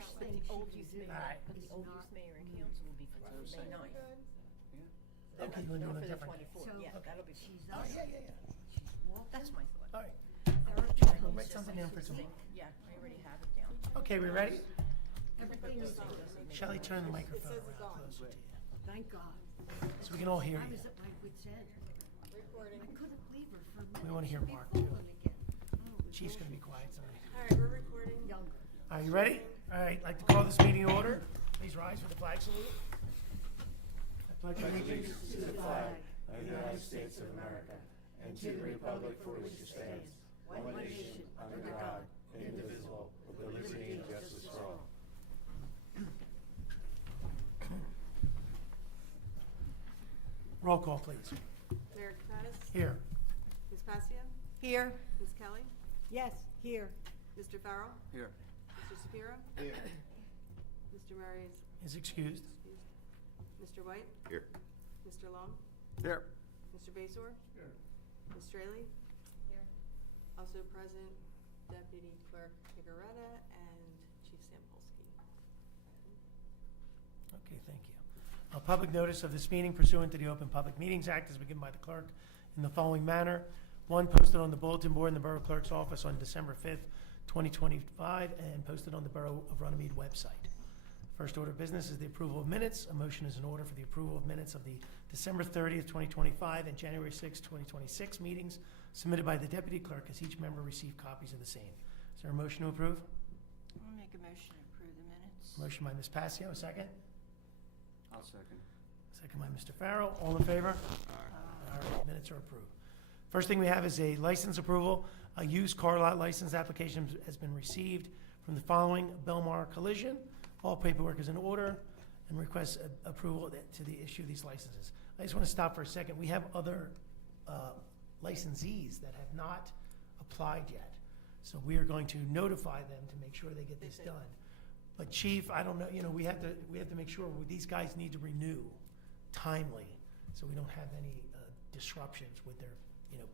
first But thing the she old can youth do mayor, is but the old not youth mayor and meet council will be for That's what I'm May saying. 9th. Yeah. Okay, Not- we're not doing a for the different day. 24th. So, Yeah, okay. that'll be. She's fine. up. Oh, yeah. She's walking. That's my thought. Eric All right. comes Write to something say in for she's tomorrow. sick. Yeah, I already have it down. Okay, we ready? Everything is on. Shelley, turn the microphone says it's around on. closer to you, Thank God. so we can all hear I you. was at my wit's end. Recording. I couldn't leave her for a minute. We wanna hear She'd be Mark, too. falling again. Oh, it was Chief's gonna be awful. quiet tonight. All right, we're recording. Younger. Are you ready? All right, I'd like to call this meeting to order. Please rise for the flag salute. I pledge allegiance to the flag of the United States of America and to the republic for which it stands, one nation, under God, indivisible, with liberty and justice for all. Roll call, please. Mayor Kapadas? Here. Ms. Passia? Here. Ms. Kelly? Yes, here. Mr. Farrell? Here. Mr. Shapiro? Here. Mr. Murray is Is excused. excused. Mr. White? Here. Mr. Long? Here. Mr. Basor? Here. Ms. Straley? Here. Also present, Deputy Clerk Picaretta and Chief Sampolsky. Okay, thank you. A public notice of this meeting pursuant to the Open Public Meetings Act is given by the clerk in the following manner. One, posted on the bulletin board in the Borough Clerk's office on December 5th, 2025, and posted on the Borough of Runnemede website. First order of business is the approval of minutes. A motion is in order for the approval of minutes of the December 30th, 2025 and January 6th, 2026 meetings submitted by the Deputy Clerk, as each member received copies of the same. Is there a motion to approve? I'll make a motion to approve the minutes. Motion by Ms. Passio, a second. I'll second. Second by Mr. Farrell. All in favor? All right, minutes are approved. First thing we have is a license approval. A used car lot license application has been received from the following: Belmar Collision. All paperwork is in order and requests approval to the issue of these licenses. I just want to stop for a second. We have other licensees that have not applied yet. So we are going to notify them to make sure they get this done. But Chief, I don't know, we have to make sure these guys need to renew timely, so we don't have any disruptions with their,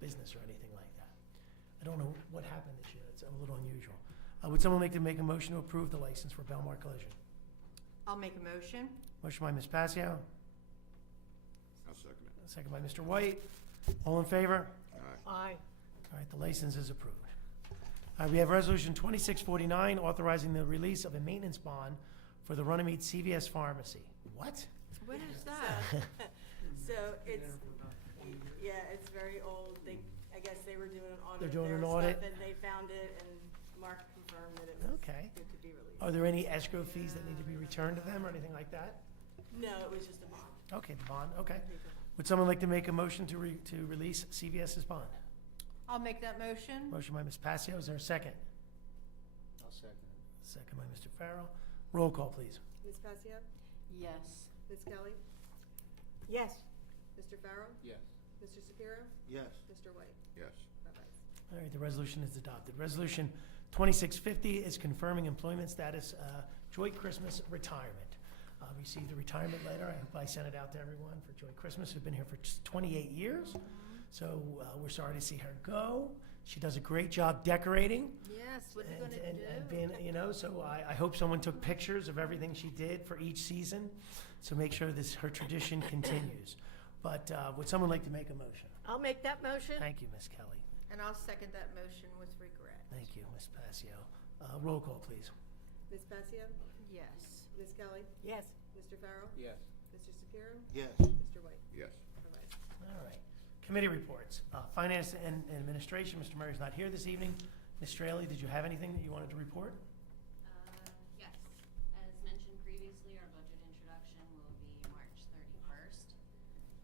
business or anything like that. I don't know what happened this year. It's a little unusual. Would someone like to make a motion to approve the license for Belmar Collision? I'll make a motion. Motion by Ms. Passio, I'll second it. second by Mr. White. All in favor? Aye. All right, the license is approved. We have Resolution 2649, authorizing the release of a maintenance bond for the Runnemede CVS Pharmacy. What? What is that? So it's very old. I guess they were doing an audit. They're of doing their an audit? stuff, and they found it, and Mark confirmed that it was Okay. good to be released. Are there any escrow fees that need to be returned to them or anything like that? No, it was just a bond. Okay, the bond, okay. Would someone like to make a motion to release CVS's bond? I'll make that motion. Motion by Ms. Passio, is there a second? I'll second it. Second by Mr. Farrell. Roll call, please. Ms. Passia? Yes. Ms. Kelly? Yes. Mr. Farrell? Yes. Mr. Shapiro? Yes. Mr. White? Yes. Bye-bye. All right, the resolution is adopted. Resolution 2650 is confirming employment status, Joy Christmas retirement. Received a retirement letter. I hope I sent it out to everyone for Joy Christmas, who's been here for 28 years. So we're sorry to see her go. She does a great job decorating. Yes, what are you gonna And do? being, so I hope someone took pictures of everything she did for each season, so make sure her tradition continues. But would someone like to make a motion? I'll make that motion. Thank you, Ms. Kelly. And I'll second that motion with regret. Thank you, Ms. Passio. Roll call, please. Ms. Passia? Yes. Ms. Kelly? Yes. Mr. Farrell? Yes. Mr. Shapiro? Yes. Mr. White? Yes. Bye-bye. All right. Committee reports. Finance and Administration, Mr. Murray's not here this evening. Ms. Straley, did you have anything that you wanted to report? Yes. As mentioned previously, our budget introduction will be March 31st.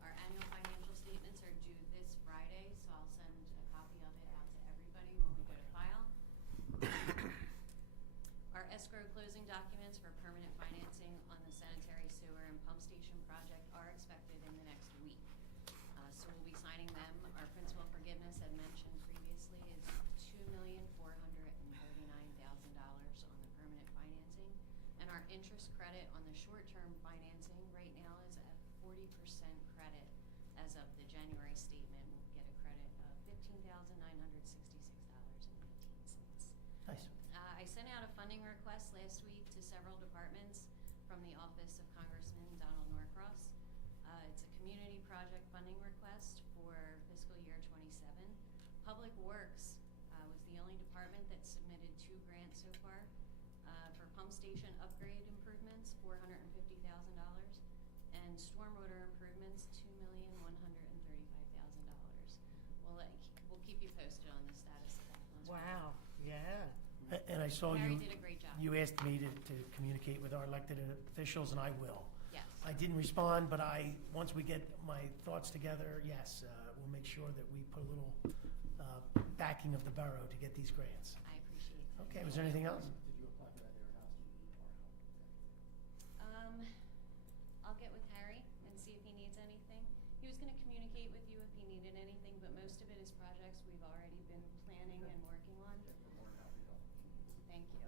Our annual financial statements are due this Friday, so I'll send a copy of it out to everybody when we go to file. Our escrow closing documents for permanent financing on the sanitary sewer and pump station project are expected in the next week. So we'll be signing them. Our principal forgiveness, as mentioned previously, is $2,439,000 on the permanent financing. And our interest credit on the short-term financing right now is at 40% credit. As of the January statement, we'll get a credit of $15,966.15. Nice. I I sent out a funding request last week to several departments from the Office of Congressman Donald Norcross. It's a community project funding request for fiscal year '27. Public Works was the only department that submitted 2 grants so far for pump station upgrade improvements, $450,000, and stormwater improvements, $2,135,000. We'll keep you posted on the status of that. once we're done. Wow, yeah. And I saw Mary you, did a great job. you asked me to communicate with our elected officials, and I will. Yes. I didn't respond, but once we get my thoughts together, yes, we'll make sure that we put a little backing of the borough to get these grants. I appreciate it. Okay, was there anything else? Did you apply for that there house? Do you need our help? I'll get with Harry and see if he needs anything. He was gonna communicate with you if he needed anything, but most of it is projects we've already been planning and working on. Yeah, we're more than happy to help. Thank you.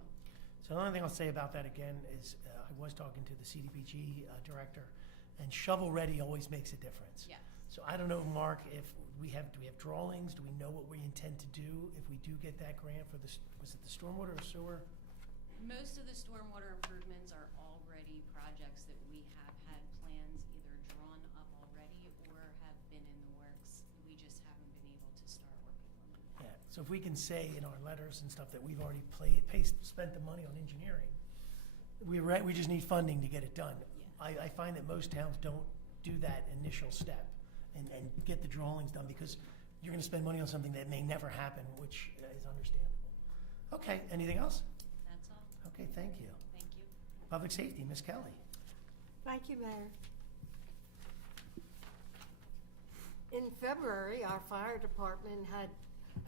So the only thing I'll say about that again is I was talking to the CDBG director, and shovel-ready always makes a difference. Yes. So I don't know, Mark, if do we have drawings? Do we know what we intend to do if we do get that grant for was it the stormwater or sewer? Most of the stormwater improvements are already projects that we have had plans either drawn up already or have been in the works. We just haven't been able to start working on them yet. Yeah, so if we can say in our letters and stuff that we've already spent the money on engineering, we just need funding to get it done. Yes. I find that most towns don't do that initial step and get the drawings done because you're gonna spend money on something that may never happen, which is understandable. Okay, anything else? That's all. Okay, thank you. Thank you. Public Safety, Ms. Kelly. Thank you, Mayor. In February, our fire department had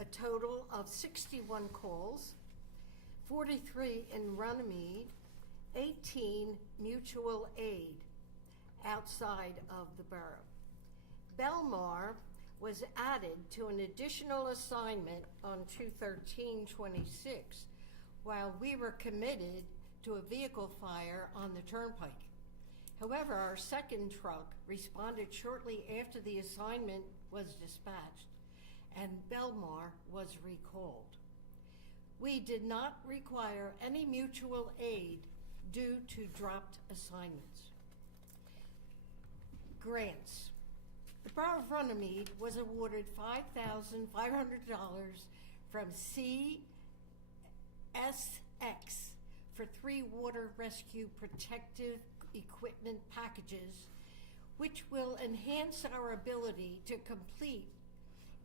a total of 61 calls, 43 in Runnemede, 18 mutual aid outside of the borough. Belmar was added to an additional assignment on 2/13/26, while we were committed to a vehicle fire on the turnpike. However, our second truck responded shortly after the assignment was dispatched, and Belmar was recalled. We did not require any mutual aid due to dropped assignments. Grants. The Borough of Runnemede was awarded $5,500 from CSX for 3 water rescue protective equipment packages, which will enhance our ability to complete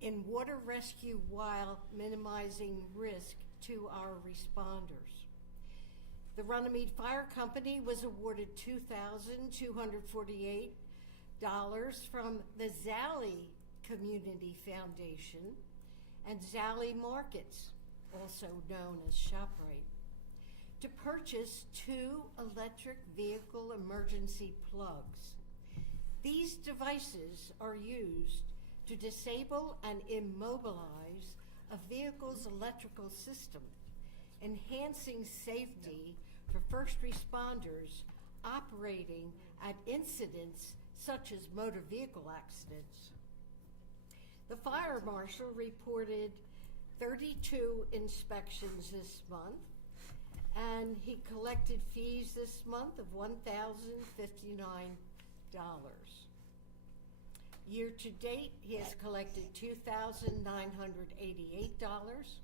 in water rescue while minimizing risk to our responders. The Runnemede Fire Company was awarded $2,248 from the Zally Community Foundation and Zally Markets, also known as ShopRite, to purchase 2 electric vehicle emergency plugs. These devices are used to disable and immobilize a vehicle's electrical system, enhancing safety for first responders operating at incidents such as motor vehicle accidents. The fire marshal reported 32 inspections this month, and he collected fees this month of $1,059. Year to date, he has collected $2,988.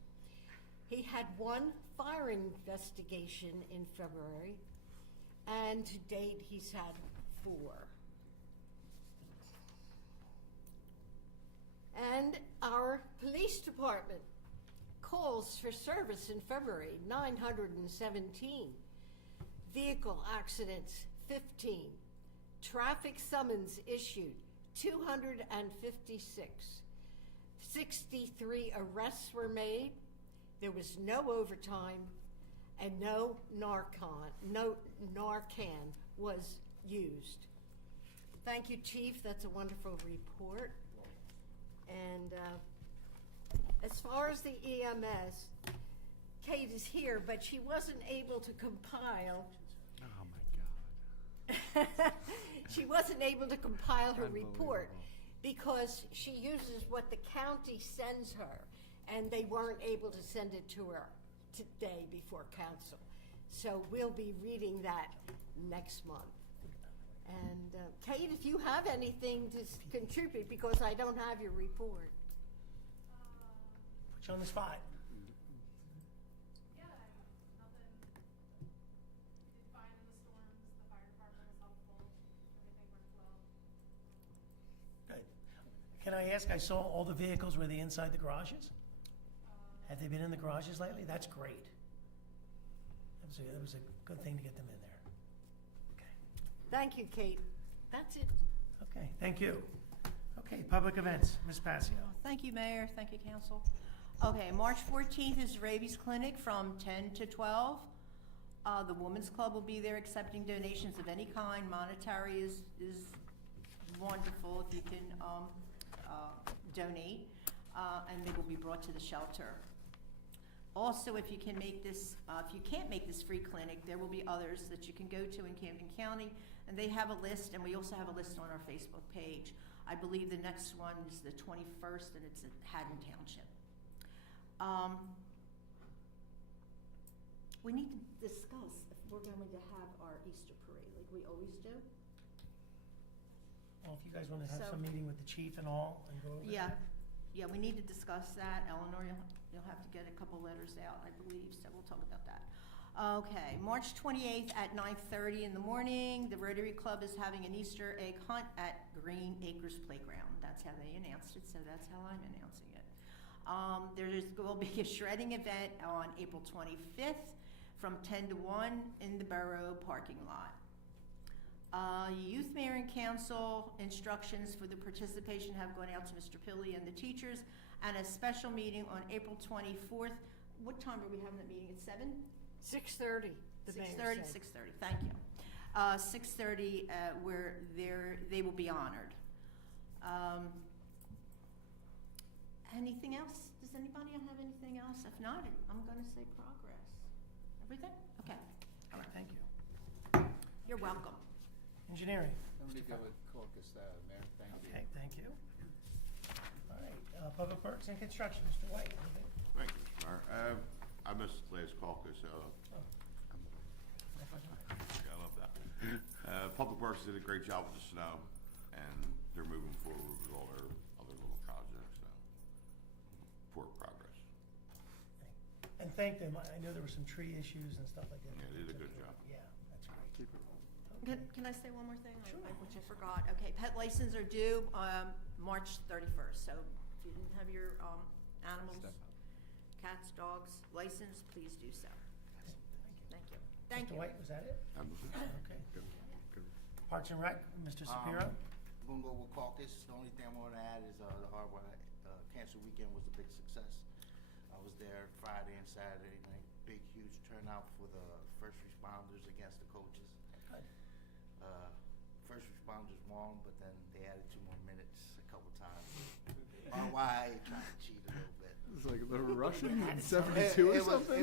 He had 1 fire investigation in February, and to date, he's had 4. And our police department calls for service in February, 917. Vehicle accidents, 15. Traffic summons issued, 256. 63 arrests were made. There was no overtime, and no Narcan was used. Thank you, Chief. That's a wonderful report. And as far as the EMS, Kate is here, but she wasn't able to compile. Oh, my God. She wasn't able to compile her report because she uses what the county sends her, and they weren't able to send it to her today before council. So we'll be reading that next month. And Kate, if you have anything to contribute, because I don't have your report. Put you on the spot. Yeah, nothing. We did fine in the storms. The fire department was helpful. Everything worked well. Good. Can I ask, I saw all the vehicles, were they inside the garages? Have they been in the garages lately? That's great. That was a good thing to get them in there. Okay. Thank you, Kate. That's it. Okay, thank you. Okay, public events, Ms. Passio. Thank you, Mayor. Thank you, Council. Okay, March 14th is rabies clinic from 10 to 12. The Women's Club will be there accepting donations of any kind. Monetary is wonderful if you can donate, and they will be brought to the shelter. Also, if you can make this, if you can't make this free clinic, there will be others that you can go to in Camden County, and they have a list, and we also have a list on our Facebook page. I believe the next one is the 21st, and it's at Haddon Township. We need to discuss if we're going to have our Easter parade like we always do. Well, if you guys want to have So- some meeting with the chief and all, and go over Yeah, that. yeah, we need to discuss that. Eleanor, you'll have to get a couple letters out, I believe, so we'll talk about that. Okay, March 28th at 9:30 in the morning, the Rotary Club is having an Easter egg hunt at Green Acres Playground. That's how they announced it, so that's how I'm announcing it. Will be a shredding event on April 25th from 10 to 1 in the Borough parking lot. Youth Mayor and Council instructions for the participation have gone out to Mr. Pilley and the teachers, and a special meeting on April 24th. What time are we having that meeting, at 7? 6:30, the mayor 6:30, said. 6:30, thank you. 6:30, where they will be honored. Anything else? Does anybody have anything else? If not, I'm gonna say progress. Everything? Okay, all right, Thank you. you're welcome. Engineering. I'm gonna go with caucus, Mayor, thank you. Okay, thank you. All right, Public Works and Construction, Mr. White. anything? Thank you, Mr. Mayor. I missed last caucus, Oh. I love that. Public Works did a great job with the snow, and they're moving forward with all their other little projects, so, for progress. And thank them, I know there were some tree issues and stuff like that. Yeah, they did a good job. Yeah, that's great. Okay. Can I say one more thing? Sure. Which I forgot. Okay, pet license are due, March 31st, so if you didn't have your, animals, cats, dogs, license, please do so. Thank you. Thank Mr. you. White, was that it? Okay. Good, good. Parks and Rec, Mr. Shapiro? I'm gonna go with caucus. The only thing I want to add is the Hardwire Cancer Weekend was a big success. I was there Friday and Saturday night. Big, huge turnout for the first responders against the coaches. Good. First responders won, but then they added 2 more minutes a couple times. RY tried to cheat a little bit. It's like they were rushing in 72 or something?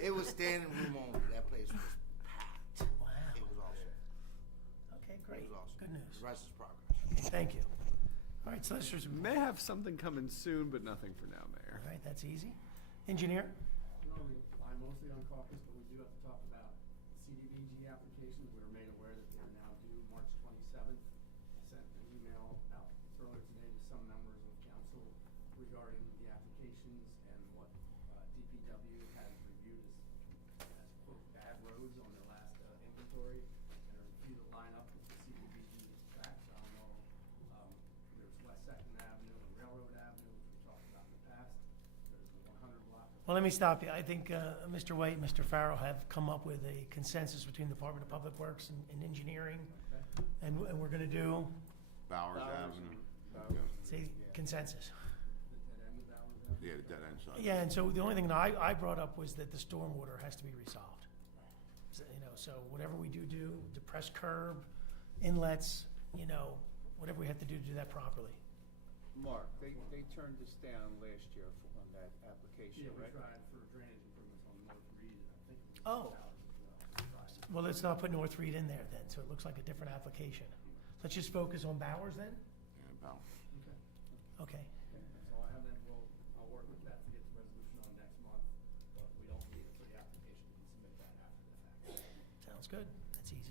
It was standing room only. That place was packed. Wow. It was awesome. Okay, It great. was awesome. Good news. The rest is progress. Okay, thank you. All right, solicitors. May have something coming soon, but nothing for now, Mayor. All right, that's easy. Engineer? Normally fly mostly on caucus, but we do have to talk about CDBG applications. We were made aware that they're now due March 27th. I sent an email out earlier today to some members of council regarding the applications and what DPW has reviewed as quote bad roads on their last inventory, and a few that line up with the CDBG tracks. I don't know, there's West Second Avenue and Railroad Avenue, which we talked about in the past. There's the 100 block of Well, let me stop you. I think Mr. White and Mr. Farrell have come up with a consensus between the Department of Public Works and engineering, and we're going to do, Bowers Avenue. say, consensus. the dead end of that one. Yeah, the dead end side. Yeah, and so the only thing that I brought up was that the stormwater has to be resolved. So, so whatever we do, depressed curb, inlets, whatever we have to do to do that properly. Mark, they turned us down last year on that application, Yeah, we right? tried for drainage improvements on North Reed, and I think we Oh. out as well. Well, let's not put North Reed in there then, so it looks like a different application. Let's just focus on Bowers then? Yeah, Bowers. Okay, Okay. that's all I have then. I'll work with that to get the resolution on next month. But good. That's easy.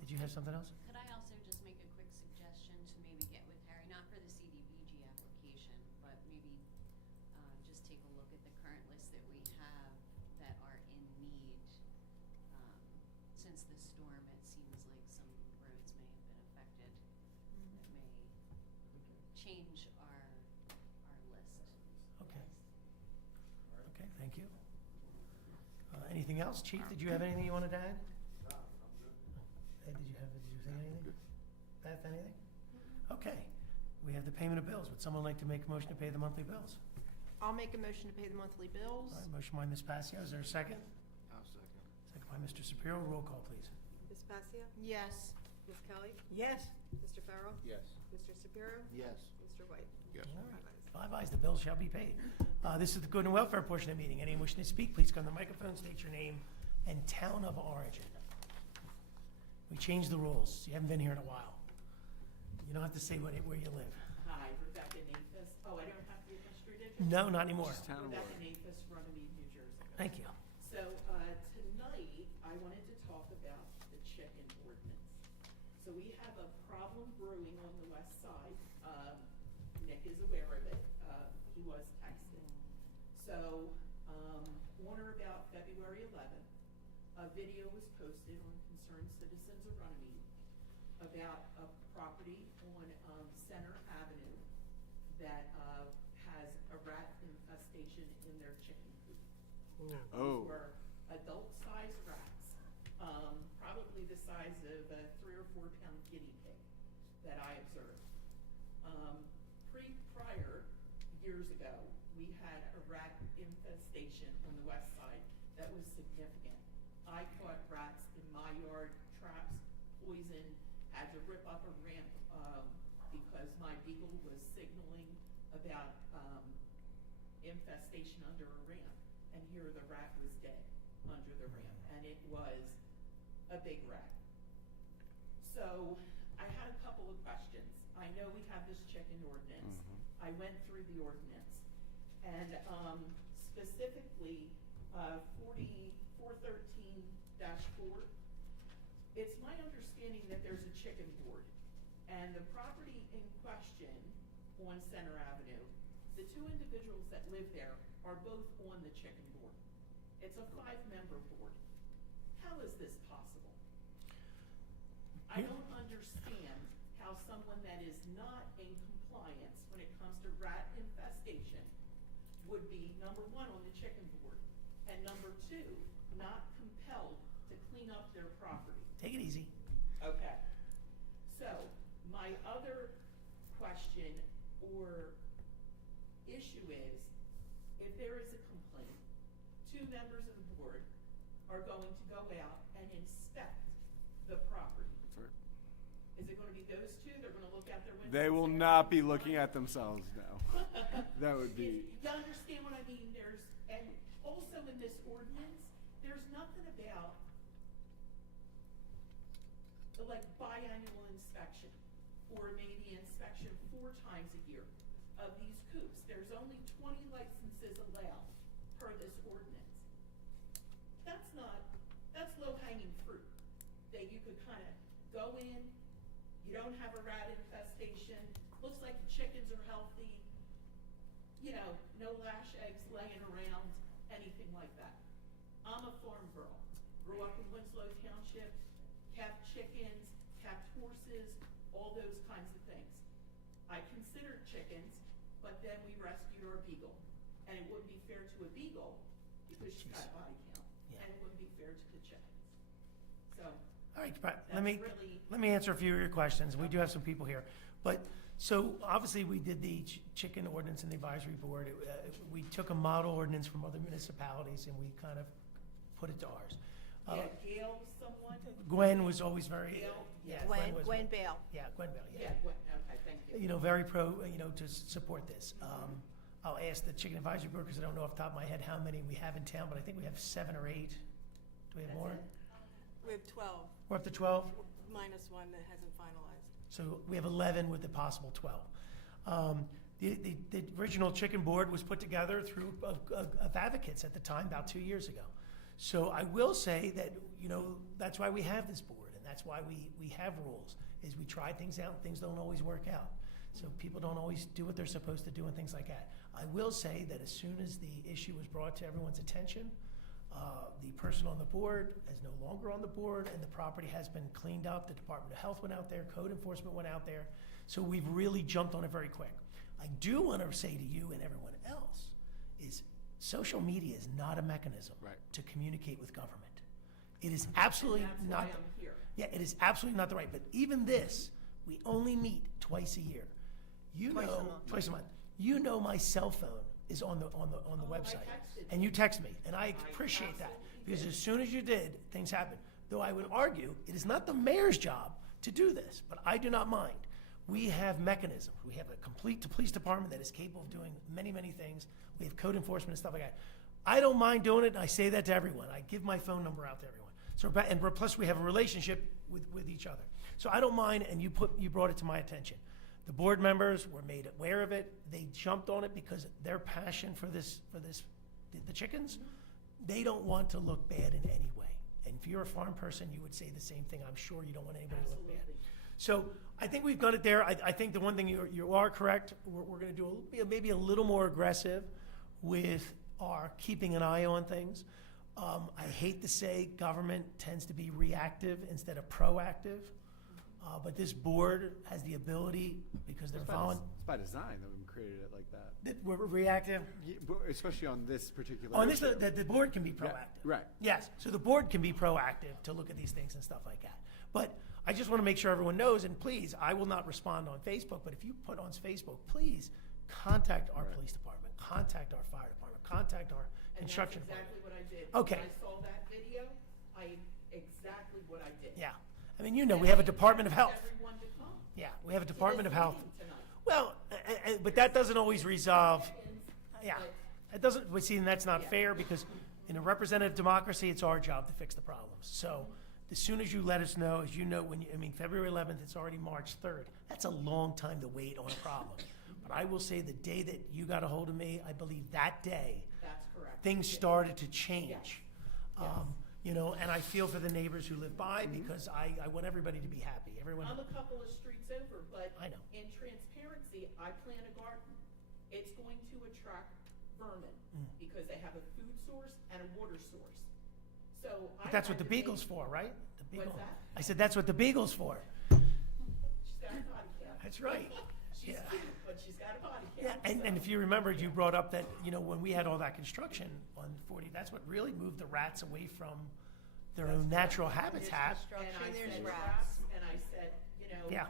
Did you have something else? Could I also just make a quick suggestion to maybe get with Harry, not for the CDBG application, but maybe just take a look at the current list that we have that are in need. Since the storm, it seems like some roads may have been affected that may change our list. Okay. Okay, thank you. Anything else? Chief, did you have anything you wanted to add? Ed, did you say anything? Beth, anything? Okay. We have the payment of bills. Would someone like to make a motion to pay the monthly bills? I'll make a motion to pay the monthly bills. All right, motion by Ms. Passio. Is there a second? I'll second. Second by Mr. Shapiro. Roll call, please. Ms. Pasia? Yes. Ms. Kelly? Yes. Mr. Farrell? Yes. Mr. Shapiro? Yes. Mr. White? Yes. All right. Five ayes. 5 ayes, the bills shall be paid. This is the good and welfare portion of the meeting. Anyone wishing to speak, please come to the microphone, state your name and town of origin. We changed the rules. You haven't been here in a while. You don't have to say where you live. Hi, Rebecca Nafis. Oh, I don't have to be a street address? No, not anymore. Rebecca Nafis, Runnemede, New Jersey. Thank you. So, tonight, I wanted to talk about the chicken ordinance. So we have a problem brewing on the west side. Nick is aware of it. He was texted. So, on or about February 11th, a video was posted on Concerned Citizens of Runnemede about a property on Center Avenue that has a rat infestation in their chicken coop. Oh. These were adult-sized rats, probably the size of a 3 or 4 pound guinea pig that I observed. Prior, years ago, we had a rat infestation on the west side that was significant. I caught rats in my yard, traps, poison, had to rip up a ramp because my beagle was signaling about infestation under a ramp. And here the rat was dead under the ramp, and it was a big rat. So I had a couple of questions. I know we have this chicken ordinance. I went through the ordinance, and specifically 413-4, it's my understanding that there's a chicken board, and the property in question on Center Avenue, the 2 individuals that live there are both on the chicken board. It's a 5-member board. How is this possible? I don't understand how someone that is not in compliance when it comes to rat infestation would be, number 1, on the chicken board, and number 2, not compelled to clean up their property. Take it easy. Okay. So, my other question or issue is, if there is a complaint, 2 members of the board are going to go out and inspect the property. That's right. Is it gonna be those 2? They're gonna look out their windows? They will and say, not be "Everything's looking fine"? at themselves now. That would be. You understand what I mean? And also in this ordinance, there's nothing about like biannual inspection or maybe inspection 4 times a year of these coops. There's only 20 licenses allowed per this ordinance. That's low-hanging fruit that you could kind of go in, you don't have a rat infestation, looks like the chickens are healthy, you know, no lash eggs laying around, anything like that. I'm a farm girl, grew up in Winslow Township, kept chickens, kept horses, all those kinds of things. I considered chickens, but then we rescued our beagle. And it wouldn't be fair to a beagle because she's got a body count. Yeah. And it wouldn't be fair to the chickens. So, All right, Brett, that's really. let me answer a few of your questions. We do have some people here. But, so obviously we did the chicken ordinance in the advisory board. We took a model ordinance from other municipalities and we kind of put it to ours. Yeah, Gail was someone? Gwen was always very. Gail? Yeah, Gwen, was- Gwen Bale. Yeah, Gwen Bell, Yeah, okay, thank you. You know, very pro, to support this. I'll ask the chicken advisory board, because I don't know off the top of my head how many we have in town, but I think we have 7 or 8. Do we have That's more? it? We have 12, We're up to 12? minus 1 that hasn't finalized. So we have 11 with the possible 12. The original chicken board was put together through of advocates at the time, about 2 years ago. So I will say that, that's why we have this board, and that's why we have rules, is we try things out, and things don't always work out. So people don't always do what they're supposed to do and things like that. I will say that as soon as the issue was brought to everyone's attention, the person on the board is no longer on the board, and the property has been cleaned up. The Department of Health went out there, code enforcement went out there. So we've really jumped on it very quick. I do want to say to you and everyone else is social media is not a mechanism to communicate with government. It is absolutely And that's not. why I'm here. Yeah, it is absolutely not the right. But even this, we only meet twice a year. Twice a month. You know my cell phone is on the website, texted and you text me, and I appreciate that absolutely because did. as soon as you did, things happened. Though I would argue it is not the mayor's job to do this, but I do not mind. We have mechanisms. We have a complete police department that is capable of doing many, many things. We have code enforcement and stuff like that. I don't mind doing it, and I say that to everyone. I give my phone number out to everyone. So, and plus we have a relationship with each other. So I don't mind, and you brought it to my attention. The board members were made aware of it. They jumped on it because their passion for the chickens, they don't want to look bad in any way. And if you're a farm person, you would say the same thing. I'm sure you don't want anybody to look bad. So I think we've done it there. I think the one thing you are correct. We're going to do maybe a little more aggressive with our keeping an eye on things. I hate to say government tends to be reactive instead of proactive. But this board has the ability, because they're It's by design that we created it like that. We're reactive. Especially on this particular On this, issue. the board can be Yeah, proactive. right. Yes, so the board can be proactive to look at these things and stuff like that. But I just want to make sure everyone knows, and please, I will not respond on Facebook, but if you put on Facebook, please contact our police department, contact our fire department, contact our construction And that's department. exactly what I did. Okay. When I saw that video, exactly what I did. Yeah, I mean, we have a Department of Health. Everyone to come Yeah, we have a to Department this of Health. meeting tonight. Well, but that doesn't always resolve, yeah. It doesn't, but see, and that's not fair, because in a representative democracy, it's our job to fix the problems. So as soon as you let us know, as you know, February 11th, it's already March 3rd. That's a long time to wait on a problem. But I will say the day that you got a hold of me, I believe that day, That's correct. things started to change. Yes. And I feel for the neighbors who live by, because I want everybody to be happy. Everyone. I'm a couple of streets over, but I know. in transparency, I plant a garden. It's going to attract vermin because they have a food source and a water source. So But that's what the beagle's for, right? The beagle. What's that? I said, that's what the beagle's for. She's got a body count. That's right. She's Yeah. cute, but she's got a body Yeah, count. and if you remember, you brought up that, when we had all that construction on 40, that's what really moved the rats away from their own natural habitat. And I There's said rats. rats, and I said, Yeah.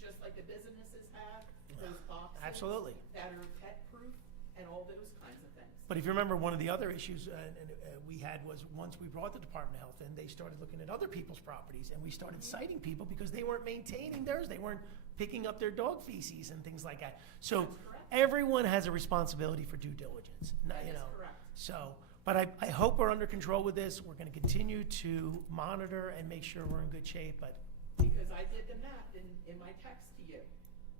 just like the businesses have, those boxes. Absolutely. That are pet-proof and all those kinds of things. But if you remember, one of the other issues we had was once we brought the Department of Health in, they started looking at other people's properties, and we started citing people because they weren't maintaining theirs. They weren't picking up their dog feces and things like that. So That's correct. everyone has a responsibility for due diligence. That is correct. So, but I hope we're under control with this. We're going to continue to monitor and make sure we're in good shape. But Because I did the math in my text to you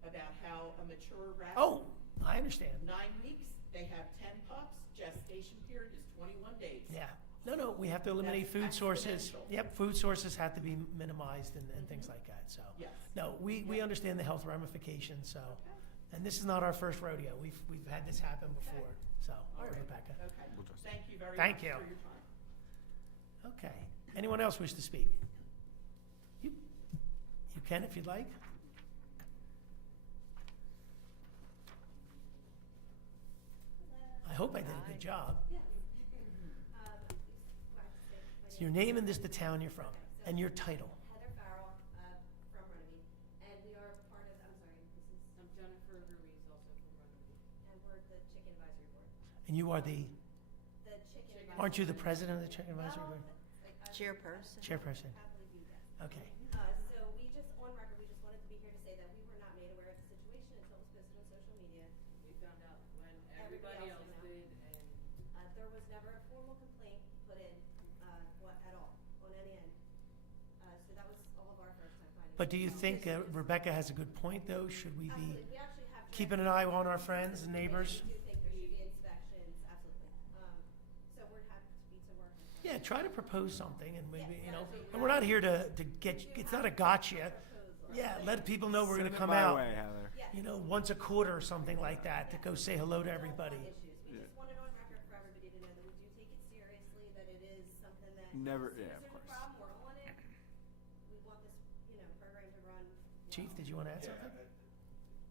about how a mature rat. oh, I understand. 9 weeks, they have 10 pups, gestation period is 21 days. Yeah. No, we have to eliminate That's food sources. exponential. Yep, food sources have to be minimized and things like that, so. Yes. No, we understand the health ramifications, so. And this is not our first rodeo. We've had this happen before, so. All right, Rebecca. Okay, thank you very Thank much you. for your time. Okay. Anyone else wish to speak? You can if you'd like. I hope I did a good job. It's your name and this the town you're from, and your title. Heather Farrell, from Runnemede, and we are part of, I'm Jennifer Ruiz, also from Runnemede. And we're the Chicken Advisory Board. And you are the, Chicken aren't you the president of the Chicken Advisory Board? Chairperson. Chairperson. Happily do that. Okay. So we just, on record, we just wanted to be here to say that we were not made aware of the situation until it was posted on social media. We found out when Everybody everybody else else did did, and There was never a formal complaint put in, at all, on any end. So that was all of our first time finding. But do you think Rebecca has a good point, though? Should we be Absolutely, we actually have. keeping an eye on our friends and neighbors? We do think there should be inspections, absolutely. So we're happy to be to work with them. Yeah, try to propose something and maybe, you know, and we're not here to get, it's not a gotcha. Yeah, let people know we're gonna come out, Heather. you know, once a quarter or something like that, to go say hello to everybody. Issues. We just want it on record for everybody to know that we do take it seriously, that it is something that. Never- as soon yeah, as of there's a course. problem, we're on it. We want this, you know, program to run. Chief, did you wanna add something?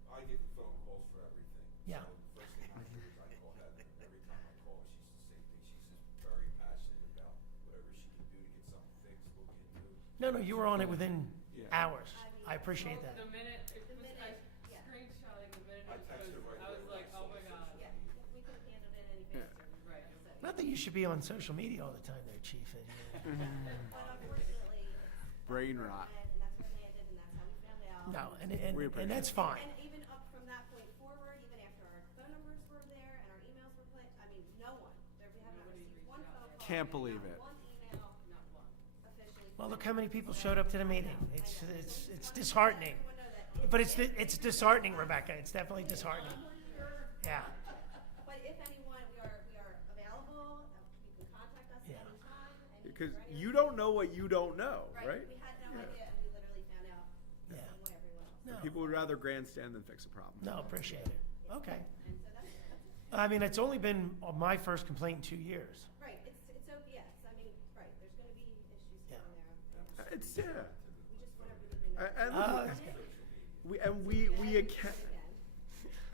I get the phone calls for everything. Yeah. So first thing I do is I call Heather. Every time I call, she's the same thing. She's just very passionate about whatever she can do to get something fixed, look into. No, you were on it within Yeah. hours. I appreciate that. The minute, it was, I yeah. screenshotting the minute I it was texted her posted, right I was away like, when I oh saw my the god. social Yeah, media. we couldn't have handled it any Yeah. faster. Right. So- Not that you should be on social media all the time there, Chief. But unfortunately, it's. Brain that's rot. where it landed, and that's where it landed, and that's how we found out. No, We and that's appreciate fine. And even up from that point forward, even after our phone numbers were there and our emails were put, I mean, no one, there, we have not Nobody received reached one out phone yet. call. Can't not believe it. One email Not one. officially. Well, look from how many people showed up to the meeting. It's I know. So we just wanted to let disheartening. everyone know that But it's disheartening, Rebecca. It's definitely disheartening. Yeah. But if anyone, we are available, you can contact us Yeah. anytime. Because you don't know what you don't know, right? We had no Yeah. idea, and we literally found out the Yeah. same way everyone else. No, People would rather grandstand than fix a problem. no, appreciate it. Okay. And so that's it. I mean, it's only been my first complaint in 2 years. Right, it's, yes, I mean, right, there's gonna be issues Yeah. here and there. It's, yeah. We just want everybody to know. And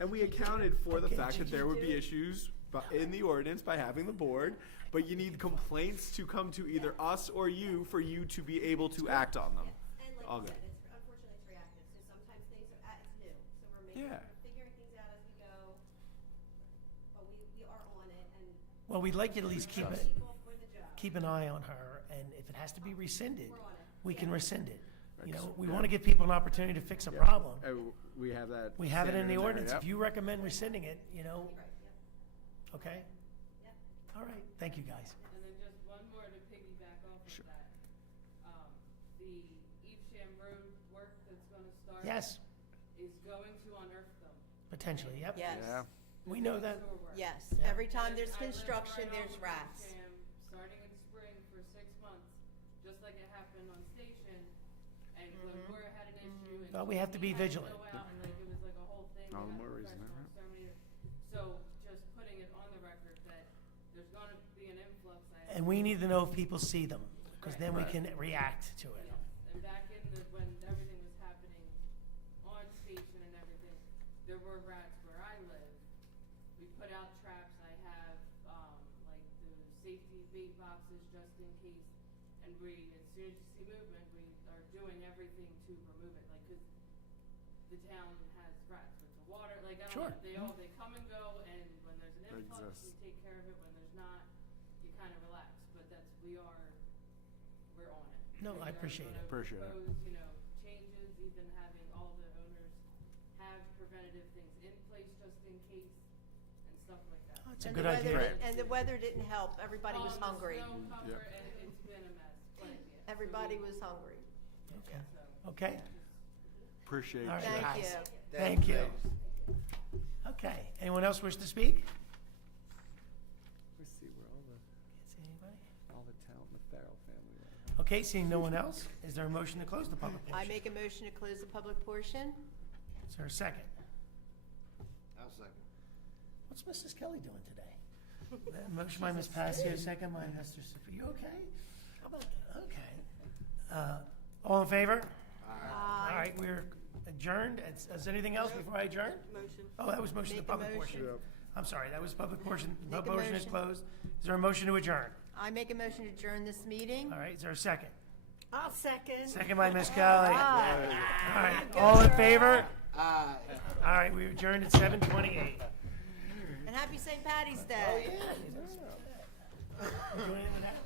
Uh, we accounted for the Okay, fact that Chief. there would be issues in the ordinance by having the board, but you need complaints to come to either us or you for you to be able to act on them. And like All you good. said, it's, unfortunately, it's reactive, so sometimes things are, it's new, so we're Yeah. figuring things out as we go. But we are on it, and Well, we'd like you to at least keep it, people for the job. keep an eye on her, and if it has to be rescinded, We're on it. we can rescind it. You know, we Yeah. want to give people an opportunity to fix a problem. We have that. We have it in standard the there, ordinance. yep. If you recommend rescinding it, you know, Right, yep, okay? yep. All right, thank you, guys. And then just one more to piggyback off Sure. of that. The Evesham Road work that's gonna start. Yes, Is going to unearth them. potentially, yep. Yes. Yeah. We know that. Sewer work. Yes, Yeah. every time there's And I live construction, right there's off of rats. Evesham, starting in spring for 6 months, just like it happened on Station. And Glenmore had an issue. And Well, we have to be he had vigilant. go out and like it was like a whole thing. All the they more got reason, professional right? exterminator. So just putting it on the record that there's gonna be an influx. And we need to know if people see them, because then we Right. can react to it. Yes, and back in when everything was happening on Station and everything, there were rats where I live. We put out traps. I have, like the safety bait boxes just in case. And as soon as you see movement, we are doing everything to remove it, like, 'cause the town has rats with the water, like, I Sure. don't, they come and go, and when there's an influx, Exists. you take care of it. When there's not, you kind of relax. But we're on it. No, We I are appreciate gonna it. Appreciate it. propose, changes, even having all the owners have preventative things in place just in case and stuff like that. It's a And good the weather idea. didn't- And the weather didn't help, everybody was The hungry. snow cover, Yep. and it's been a mess, but yeah. so Everybody we- was hungry. Okay. so- Okay? Appreciate All right, you. Thank guys. you. Thank you. Okay, anyone else wish to speak? Let's see where Can't see anybody? all the talent in the Farrell family are. Okay, seeing no one else, is there a motion to close the public I portion? make a motion to close the public portion. Is there a second? I'll second. What's Mrs. Kelly doing today? Motion by Ms. Passio, second by Mr. Sif- you okay? Okay. All in favor? All right, we're adjourned. Is anything else before I adjourn? Motion. Oh, that was motion to Make a public motion. portion. I'm sorry, that was public portion. The Make a motion is motion. closed. Is there a motion to adjourn? I make a motion to adjourn this meeting. All right, is there a second? I'll second. Second by Ms. Kelly. All Aye. right, all in favor? Aye. All right, we adjourned at 7:28. And happy St. Patty's Day. You doing anything with that?